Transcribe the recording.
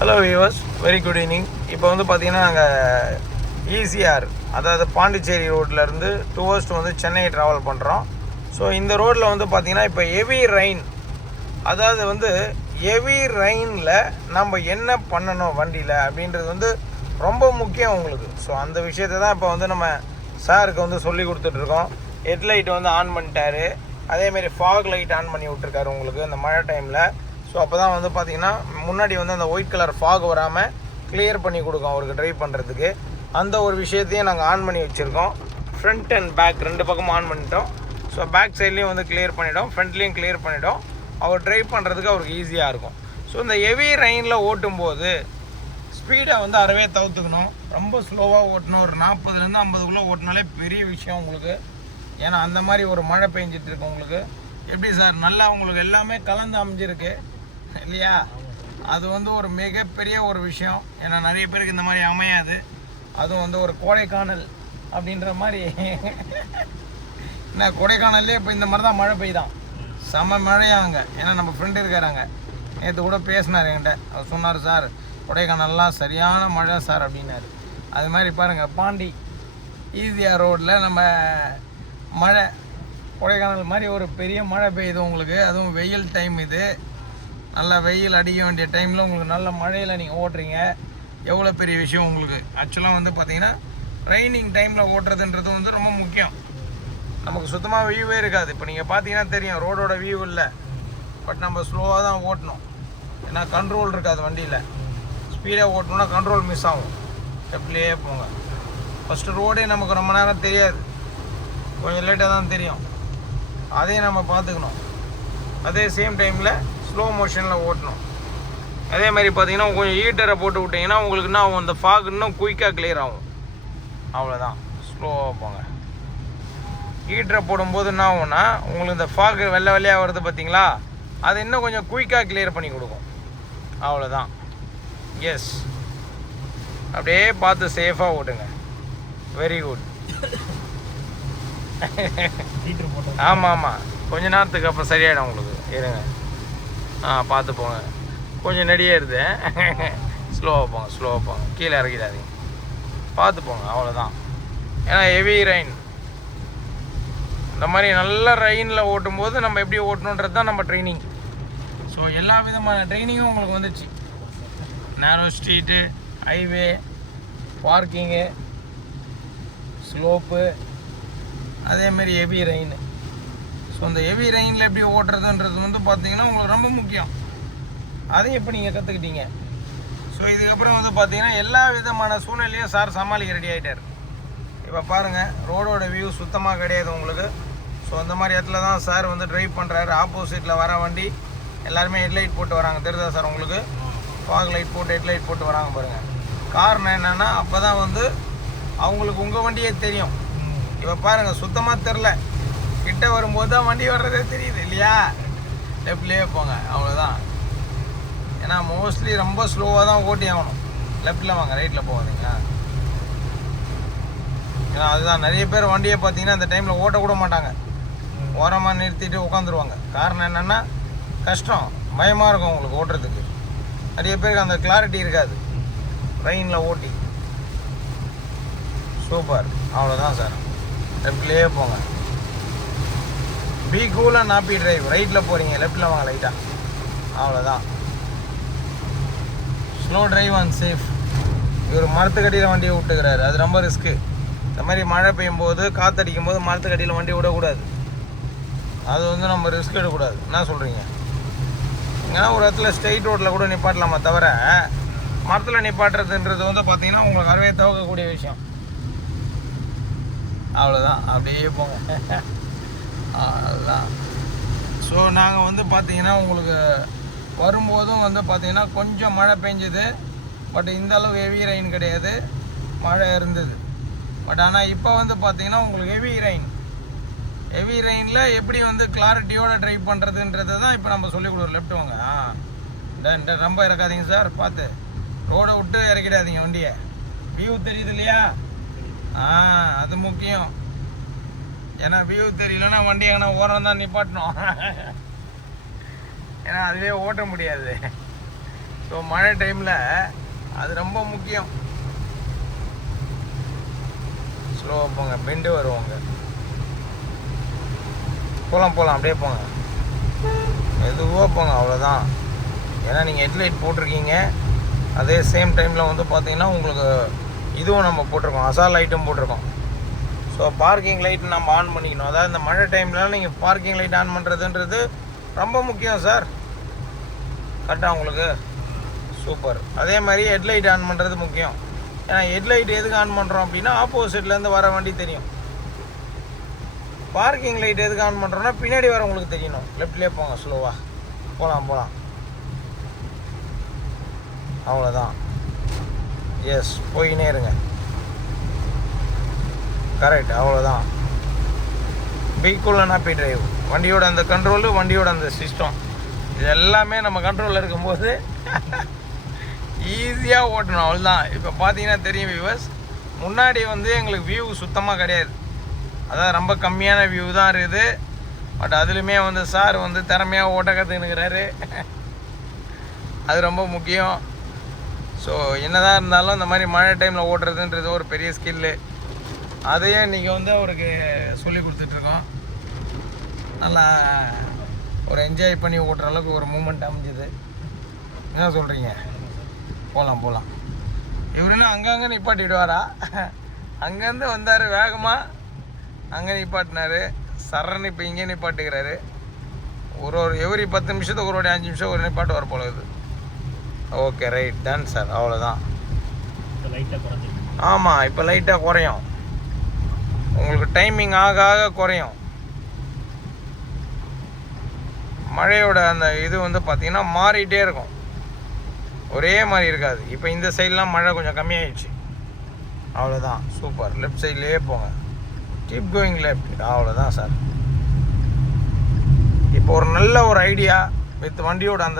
Hello viewers, very good evening. இப்போ வந்து பார்த்திங்கன்னா நாங்கள் ஈசிஆர், அதாவது பாண்டிச்சேரி ரோட்லேருந்து டுவர்ஸ்ட் வந்து சென்னை ட்ராவல் பண்ணுறோம். ஸோ இந்த ரோட்டில் வந்து பார்த்திங்கன்னா இப்போ ஹெவி ரெயின், அதாவது வந்து ஹெவி ரெயினில் நம்ம என்ன பண்ணணும் வண்டியில் அப்படின்றது வந்து ரொம்ப முக்கியம் உங்களுக்கு. ஸோ அந்த விஷயத்தை தான் இப்போ வந்து நம்ம சாருக்கு வந்து சொல்லி கொடுத்துட்ருக்கோம். ஹெட்லைட் வந்து ஆன் பண்ணிட்டாரு, அதேமாரி ஃபாக் லைட் ஆன் பண்ணி விட்ருக்காரு உங்களுக்கு அந்த மழை டைமில். ஸோ அப்போ தான் வந்து பார்த்திங்கன்னா முன்னாடி வந்து அந்த ஒயிட் கலர் ஃபாக் வராமல் கிளியர் பண்ணி கொடுக்கும் அவருக்கு ட்ரைவ் பண்ணுறதுக்கு. அந்த ஒரு விஷயத்தையும் நாங்கள் ஆன் பண்ணி வச்சுருக்கோம். ஃப்ரண்ட் அண்ட் பேக் ரெண்டு பக்கமும் ஆன் பண்ணிட்டோம். ஸோ பேக் சைட்லேயும் வந்து கிளியர் பண்ணிட்டோம், ஃப்ரண்ட்லேயும் கிளியர் பண்ணிட்டோம். அவர் ட்ரைவ் பண்ணுறதுக்கு அவருக்கு ஈஸியாக இருக்கும். ஸோ இந்த ஹெவி ரெயினில் ஓட்டும்போது ஸ்பீடை வந்து அறவே தவிர்த்துக்கணும். ரொம்ப ஸ்லோவாக ஓட்டணும். ஒரு 40லேருந்து 50குள்ளே ஓட்டினாலே பெரிய விஷயம் உங்களுக்கு. ஏன்னா அந்த மாதிரி ஒரு மழை பெஞ்சிட்டு இருக்கு உங்களுக்கு. எப்படி சார், நல்லா உங்களுக்கு எல்லாமே கலந்து அமைஞ்சிருக்கு இல்லையா? அது வந்து ஒரு மிகப்பெரிய ஒரு விஷயம். ஏன்னா நிறைய பேருக்கு இந்த மாதிரி அமையாது. அதுவும் வந்து ஒரு கொடைக்கானல் அப்படின்ற மாதிரி. என்ன கொடைக்கானல்லே இப்போ இந்த மாதிரி தான் மழை பெய்தான், செம்ம மழையாங்க. ஏன்னா நம்ம ஃப்ரெண்டு இருக்காராங்க, நேற்று கூட பேசினார் என்கிட்ட. அவர் சொன்னார், சார் கொடைக்கானல்லாம் சரியான மழை சார் அப்படின்னாரு. அது மாதிரி பாருங்கள், பாண்டி ஈசிஆர் ரோட்டில் நம்ம மழை, கொடைக்கானல் மாதிரி ஒரு பெரிய மழை பெய்யுது உங்களுக்கு. அதுவும் வெயில் டைம், இது நல்லா வெயில் அடிக்க வேண்டிய டைமில் உங்களுக்கு நல்ல மழையில் நீங்கள் ஓட்டுறீங்க. எவ்வளோ பெரிய விஷயம் உங்களுக்கு. ஆக்சுவலாக வந்து பார்த்திங்கன்னா ரைனிங் டைமில் ஓட்டுறதுன்றது வந்து ரொம்ப முக்கியம். நமக்கு சுத்தமாக வியூவே இருக்காது. இப்போ நீங்கள் பார்த்தீங்கன்னா தெரியும், ரோடோட வியூ இல்லை. பட் நம்ம ஸ்லோவாக தான் ஓட்டணும். ஏன்னா கண்ட்ரோல் இருக்காது வண்டியில். ஸ்பீடாக ஓட்டணுன்னா கண்ட்ரோல் மிஸ் ஆகும். எப்படியே போங்க. ஃபஸ்ட்டு ரோடே நமக்கு ரொம்ப நேரம் தெரியாது, கொஞ்சம் லேட்டாக தான் தெரியும். அதையும் நம்ம பார்த்துக்கணும். அதே சேம் டைமில் ஸ்லோ மோஷனில் ஓட்டணும். அதே மாதிரி பார்த்தீங்கன்னா கொஞ்சம் ஹீட்டரை போட்டு விட்டிங்கன்னா உங்களுக்கு என்ன ஆகும், அந்த ஃபாக் இன்னும் குயிக்காக கிளியர் ஆகும். அவ்வளோதான், ஸ்லோவாக போங்க. ஹீட்டரை போடும்போது என்ன ஆகும்னா உங்களுக்கு இந்த ஃபாக் வெள்ளை வெள்ளையாக வருது பார்த்தீங்களா, அது இன்னும் கொஞ்சம் குயிக்காக கிளியர் பண்ணி கொடுக்கும். அவ்வளோதான். எஸ், அப்படியே பார்த்து சேஃபாக ஓட்டுங்க. Very good. ஆமாம் ஆமாம், கொஞ்ச நேரத்துக்கு அப்புறம் சரியாயிடும் உங்களுக்கு. இருங்க, பார்த்து போங்க. கொஞ்சம் நெடியேறுது, ஸ்லோவாக போங்க, ஸ்லோவாக போங்க. கீழே இறக்கிடாதீங்க, பார்த்து போங்க. அவ்வளோதான். ஏன்னா ஹெவி ரெயின், இந்த மாதிரி நல்ல ரெயினில் ஓட்டும்போது நம்ம எப்படி ஓட்டணுன்றது தான் நம்ம ட்ரைனிங். ஸோ எல்லா விதமான ட்ரைனிங்கும் உங்களுக்கு வந்துச்சு. நேரோ ஸ்ட்ரீட்டு, ஹைவே, பார்க்கிங்கு, ஸ்லோப்பு, அதேமாரி ஹெவி ரெயின். ஸோ இந்த ஹெவி ரெயினில் எப்படி ஓட்டுறதுன்றது வந்து பார்த்திங்கன்னா உங்களுக்கு ரொம்ப முக்கியம். அதையும் இப்போ நீங்கள் கற்றுக்கிட்டீங்க. ஸோ இதுக்கப்புறம் வந்து பார்த்திங்கன்னா எல்லா விதமான சூழ்நிலையும் சார் சமாளிக்க ரெடி ஆகிட்டார். இப்போ பாருங்கள், ரோடோட வியூ சுத்தமாக கிடையாது உங்களுக்கு. ஸோ அந்த மாதிரி இடத்துல தான் சார் வந்து ட்ரைவ் பண்ணுறாரு. ஆப்போசிட்டில் வர வண்டி எல்லாருமே ஹெட்லைட் போட்டு வராங்க, தெரியுதா சார் உங்களுக்கு? ஃபாக் லைட் போட்டு ஹெட்லைட் போட்டு வராங்க பாருங்கள். காரணம் என்னென்னா அப்போ தான் வந்து அவங்களுக்கு உங்கள் வண்டியே தெரியும். இப்போ பாருங்கள், சுத்தமாக தெரில, கிட்ட வரும்போது தான் வண்டி வர்றதே தெரியுது இல்லையா? லெஃப்ட்லேயே போங்க, அவ்வளோதான். ஏன்னா மோஸ்ட்லி ரொம்ப ஸ்லோவாக தான் ஓட்டி ஆகணும். லெஃப்ட்டில் வாங்க, ரைட்டில் போகாதீங்க. ஏன்னா அதுதான், நிறைய பேர் வண்டியை பார்த்தீங்கன்னா அந்த டைமில் ஓட்டக்கூட மாட்டாங்க, ஓரமாக நிறுத்திட்டு உட்காந்துருவாங்க. காரணம் என்னென்னா கஷ்டம், பயமாக இருக்கும் உங்களுக்கு ஓட்டுறதுக்கு. நிறைய பேருக்கு அந்த கிளாரிட்டி இருக்காது ரெயினில் ஓட்டி. சூப்பர், அவ்வளோதான் சார். லெஃப்ட்லேயே போங்க. Be cool and happy drive. ரைட்டில் போகிறீங்க, லெஃப்ட்டில் வாங்க லைட்டாக, அவ்வளோதான். Slow drive and safe. இவர் மரத்துக்கடியில் வண்டியை விட்டுக்கிறாரு, அது ரொம்ப ரிஸ்க்கு. இந்த மாதிரி மழை பெய்யும் போது, காற்றடிக்கும் போது மரத்துக்கடியில் வண்டி விடக்கூடாது. அது வந்து நம்ம ரிஸ்க் எடுக்கக்கூடாது. என்ன சொல்கிறீங்க? ஏன்னா ஒரு இடத்துல ஸ்ட்ரெயிட் ரோட்டில் கூட நிப்பாட்டலாமா தவிர, மரத்தில் நிப்பாட்டுறதுன்றது வந்து பார்த்திங்கன்னா உங்களுக்கு அறவே தவிர்க்கக்கூடிய விஷயம். அவ்வளோதான், அப்படியே போங்க. அதுதான். ஸோ நாங்கள் வந்து பார்த்திங்கன்னா உங்களுக்கு வரும்போதும் வந்து பார்த்திங்கன்னா கொஞ்சம் மழை பெஞ்சுது. பட் இந்த அளவு ஹெவி ரெயின் கிடையாது, மழை இருந்தது. பட் ஆனால் இப்போ வந்து பார்த்திங்கன்னா உங்களுக்கு ஹெவி ரெயின். ஹெவி ரெயினில் எப்படி வந்து கிளாரிட்டியோடு ட்ரைவ் பண்ணுறதுன்றது தான் இப்போ நம்ம சொல்லிக் கொடுக்குறோம். லெஃப்ட் வாங்க. இந்த ரொம்ப இறக்காதீங்க சார், பார்த்து ரோடை விட்டு இறக்கிடாதீங்க வண்டியை. வியூ தெரியுது இல்லையா? அது முக்கியம். ஏன்னா வியூ தெரியலன்னா வண்டி எங்கன்னா ஓரம் தான் நிப்பாட்டணும். ஏன்னா அதுவே ஓட்ட முடியாது. ஸோ மழை டைமில் அது ரொம்ப முக்கியம். ஸ்லோவாக போங்க, பெண்டு வருவாங்க. போகலாம் அப்படியே போங்க, மெதுவாக போங்க, அவ்வளோதான். ஏன்னா நீங்கள் ஹெட்லைட் போட்டிருக்கீங்க, அதே சேம் டைமில் வந்து பார்த்தீங்கன்னா உங்களுக்கு இதுவும் நம்ம போட்டிருக்கோம், அசால் லைட்டும் போட்டிருக்கோம். ஸோ பார்க்கிங் லைட் நம்ம ஆன் பண்ணிக்கணும். அதாவது இந்த மழை டைமில் நீங்கள் பார்க்கிங் லைட் ஆன் பண்ணுறதுன்றது ரொம்ப முக்கியம் சார். கரெக்டாக உங்களுக்கு சூப்பர். அதே மாதிரி ஹெட்லைட் ஆன் பண்ணுறது முக்கியம். ஏன்னா ஹெட்லைட் எதுக்கு ஆன் பண்ணுறோம் அப்படின்னா ஆப்போசிட்லேருந்து வர வண்டி தெரியும். பார்க்கிங் லைட் எதுக்கு ஆன் பண்ணுறோன்னா பின்னாடி வர உங்களுக்கு தெரியணும். லெஃப்ட்லேயே போங்க, ஸ்லோவாக போகலாம். அவ்வளோதான். எஸ், போயினே இருங்க. கரெக்ட், அவ்வளோதான். பீக்குள்ள ஹாப்பி டிரைவ். வண்டியோட அந்த கண்ட்ரோலு, வண்டியோட அந்த சிஸ்டம், இது எல்லாமே நம்ம கண்ட்ரோலில் இருக்கும்போது ஈஸியாக ஓட்டணும், அவ்வளோதான். இப்போ பார்த்தீங்கன்னா தெரியும் வியூவர்ஸ், முன்னாடி வந்து எங்களுக்கு வியூ சுத்தமாக கிடையாது. அதான் ரொம்ப கம்மியான வியூ தான் இருக்குது. பட் அதுலேயுமே வந்து சார் வந்து திறமையாக ஓட்ட கற்றுனுக்கிறாரு. அது ரொம்ப முக்கியம். ஸோ என்னதான் இருந்தாலும் இந்த மாதிரி மழை டைமில் ஓட்டுறதுன்றது ஒரு பெரிய ஸ்கில்லு. அதையே இன்றைக்கி வந்து அவருக்கு சொல்லி கொடுத்துட்ருக்கோம். நல்லா ஒரு என்ஜாய் பண்ணி ஓட்டுற அளவுக்கு ஒரு மூமெண்ட் அமைஞ்சுது. என்ன சொல்கிறீங்க? போகலாம். இவருன்னா அங்கங்கே நிப்பாட்டிடுவாரா? அங்கேருந்து வந்தார் வேகமாக, அங்கே நிப்பாட்டினார். சரன்னு இப்போ இங்கே நிப்பாட்டுக்கிறாரு. ஒரு எவரி 10 நிமிஷத்துக்கு ஒரு 5 நிமிஷம் ஒரு நிப்பாட்டு வர போல இது. Okay, right, ton sir. அவ்வளோதான். ஆமாம், இப்போ லைட்டாக குறையும். உங்களுக்கு டைமிங் ஆக ஆக குறையும். மழையோட அந்த இது வந்து பார்த்திங்கன்னா மாறிட்டே இருக்கும், ஒரே மாதிரி இருக்காது. இப்போ இந்த சைட்லாம் மழை கொஞ்சம் கம்மியாயிடுச்சு. அவ்வளோதான், சூப்பர். லெஃப்ட் சைட்லேயே போங்க, கீப் கோயிங் லெஃப்ட். அவ்வளோதான் சார். இப்போ ஒரு நல்ல ஒரு ஐடியா வித் வண்டியோட அந்த